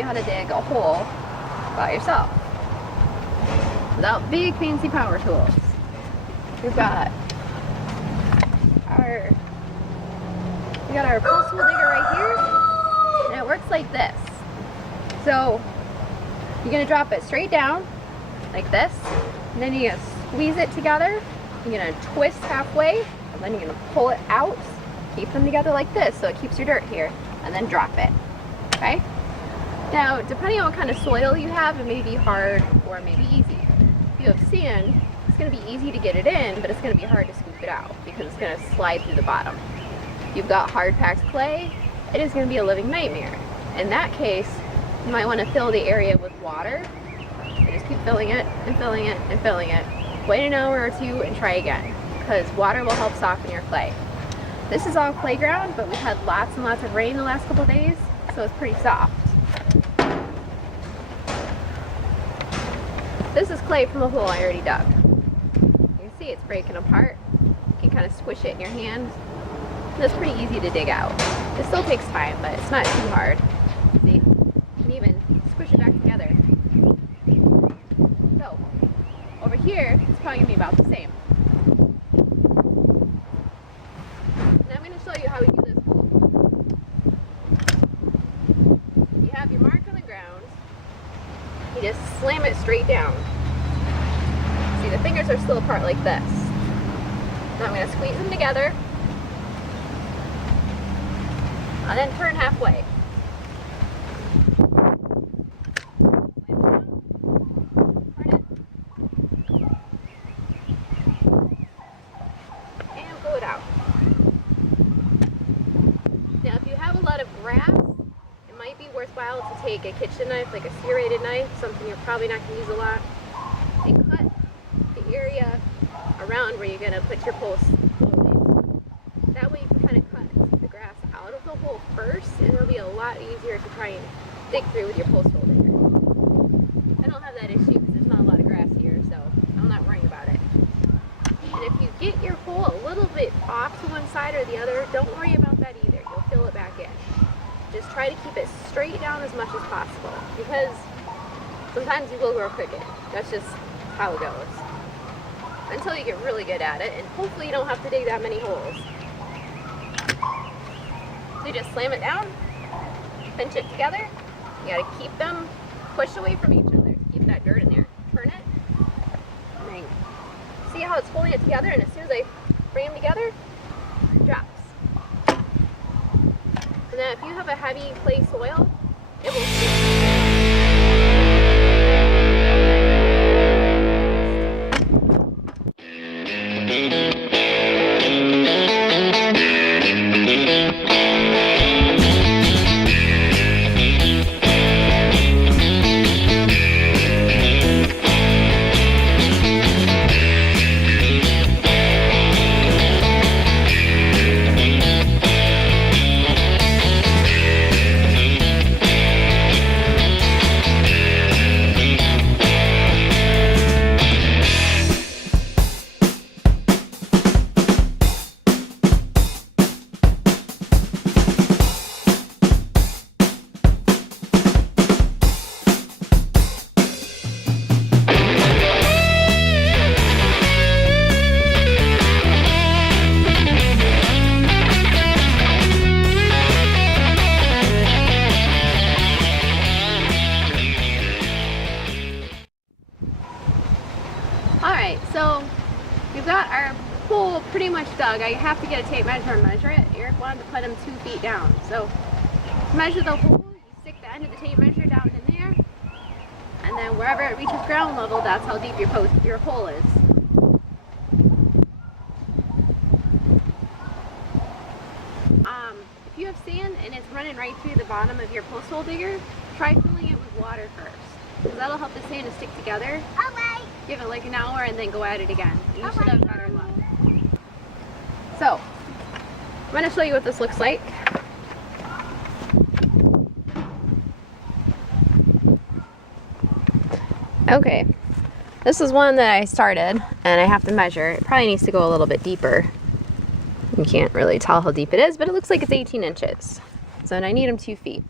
you how to dig a hole by yourself without big fancy power tools. We've got our postal digger right here, and it works like this. So you're gonna drop it straight down like this, and then you're gonna squeeze it together. You're gonna twist halfway, and then you're gonna pull it out, keep them together like this so it keeps your dirt here, and then drop it. Okay? Now, depending on what kind of soil you have, it may be hard or it may be easy. If you have sand, it's going to be easy to get it in, but it's going to be hard to scoop it out because it's going to slide through the bottom. If you've got hard packed clay, it is going to be a living nightmare. In that case, you might want to fill the area with water and just keep filling it and filling it and filling it. Wait an hour or two and try again, because water will help soften your clay. This is all playground, but we've had lots and lots of rain the last couple of days, so it's pretty soft. This is clay from a hole I already dug. You can see it's breaking apart. You can kind of squish it in your hand. It's pretty easy to dig out. It still takes time, but it's not too hard. See? You can even squish it back together. So, over here, it's probably going to be about the same. Now I'm going to show you how we do this hole. You have your mark on the ground. You just slam it straight down. See, the fingers are still apart like this. Now I'm going to squeeze them together and then turn halfway. And blow it out. Now if you have a lot of grass, it might be worthwhile to take a kitchen knife, like a serrated knife, something you're probably not going to use a lot, and cut the area around where you're going to put your post holdings. That way you can kind of cut the grass out of the hole first, and it'll be a lot easier to try and dig through with your post hole digger. I don't have that issue because there's not a lot of grass here, so I'm not worrying about it. And if you get your hole a little bit off to one side or the other, don't worry about that either. You'll fill it back in. Just try to keep it straight down as much as possible, because sometimes you will grow crooked. That's just how it goes. Until you get really good at it, and hopefully you don't have to dig that many holes. So you just slam it down, pinch it together. You gotta keep them pushed away from each other. Keep that dirt in there. Turn it. And then see how it's holding it together, and as soon as I bring them together, it drops. And then if you have a heavy clay soil, it will So we've got our hole pretty much dug. I have to get a tape measure and measure it. Eric wanted to put them 2 feet down. So to measure the hole, you stick the end of the tape measure down in there, and then wherever it reaches ground level, that's how deep your hole is. If you have sand and it's running right through the bottom of your post hole digger, try filling it with water first, because that'll help the sand to stick together. Give it like an hour and then go at it again. You should have better luck. So, I'm going to show you what this looks like. Okay, this is one that I started and I have to measure. It probably needs to go a little bit deeper. You can't really tell how deep it is, but it looks like it's 18 inches. So I need them 2 feet.